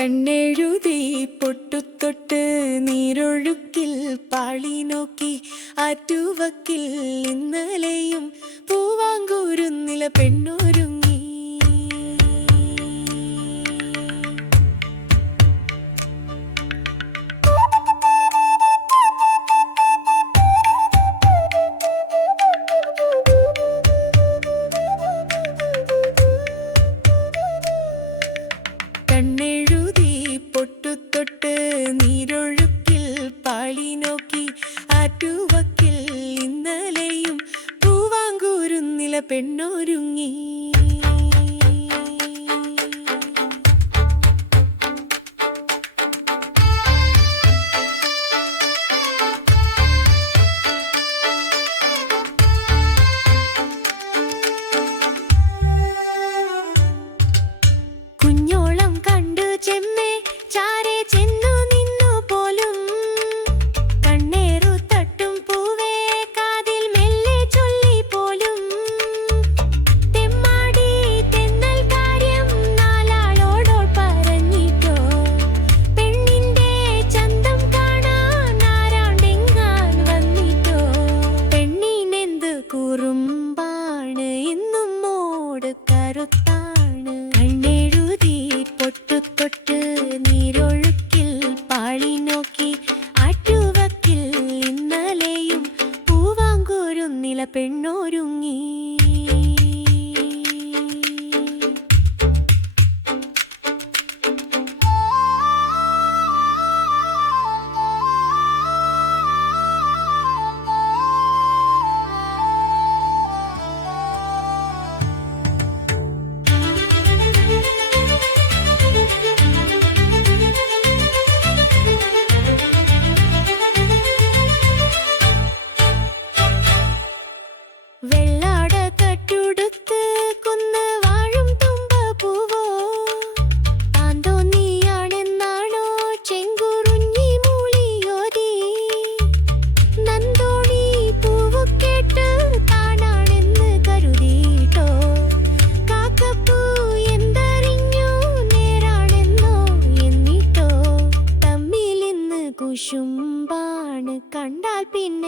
കണ്ണെഴുതി പൊട്ടുതൊട്ട് നീരൊഴുക്കിൽ പാളി നോക്കി ആറ്റുവക്കിൽ ഇന്നലെയും പൂവാങ്കൂരുന്നില പെണ്ണൊരുങ്ങി. കണ്ണെഴുതി പൊട്ടുതൊട്ട് നീരൊഴുക്കിൽ പാളി നോക്കി ആറ്റുവക്കിൽ ഇന്നലെയും പൂവാങ്കൂരുന്നില പെണ്ണൊരുങ്ങി. കുഞ്ഞോളം കണ്ടു ചെമ്മേ ചാരെ ചെന്നു നിന്നു പോലും കണ്ണേറു തട്ടും പൂവേ കാതിൽ മെല്ലെ ചൊല്ലി പോലും തെമ്മാടി തെന്നൽ കാര്യം നാലാളോടോൾ പറഞ്ഞിട്ടോ പെണ്ണിന്റെ ചന്തം കാണാൻ ആരാണ്ടെങ്ങാൻ വന്നിട്ടോ. പെണ്ണിനെന്ത് കുറുമ്പാണ് എന്നും മോട് കറുത്താണ്. പൊട്ടുതൊട്ട് നീരൊഴുക്കിൽ പാളി നോക്കി ആറ്റുവക്കിൽ ഇന്നലെയും പൂവാങ്കൂരുന്നില പെണ്ണൊരുങ്ങി. വെള്ളാട കട്ടുടുത്ത് കുന്ന് വാഴും തുമ്പ പൂവോ താന്തോ നീയാണെന്നാണോ ചെങ്കുറുഞ്ഞി മൂളിയോതി. നന്തോണി പൂവ് കേട്ട് താനാണെന്ന് കരുതിയിട്ടോ കാക്കപ്പൂ എന്തറിഞ്ഞു നേരാണെന്നോ എന്നിട്ടോ. തമ്മിലിന്ന് കുശുമ്പാണ് കണ്ടാൽ പിന്നെ